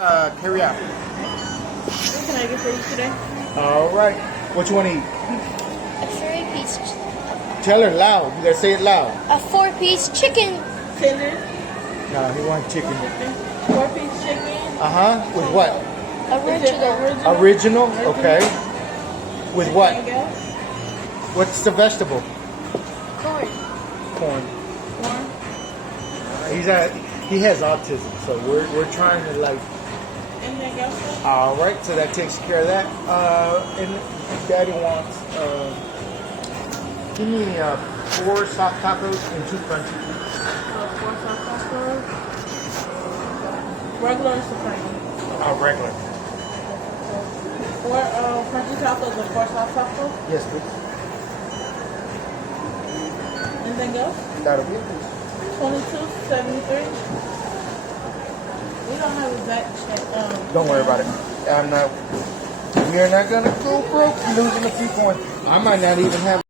Carry out. What can I get for you today? All right. What you want to eat? A 3-piece, Tell her loud. You gotta say it loud. a 4-piece chicken. Tender. No, he wants chicken. 4-piece chicken. With what? Is it Original. Original? Okay. With what? Anything else? What's the vegetable? Corn. Corn. Corn. He has autism, so we're trying to like. Anything else? All right, so that takes care of that. And Daddy wants. Give me 4 soft tacos and 2 crunchy. 4 soft tacos. Regular or supreme? Regular. 4 crunchy tacos and 4 soft tacos. Yes, please. Anything else? That'll be it, please. 22.73. We don't have exact check. Don't worry about it. We are not gonna go broke losing a few coins. I might not even have.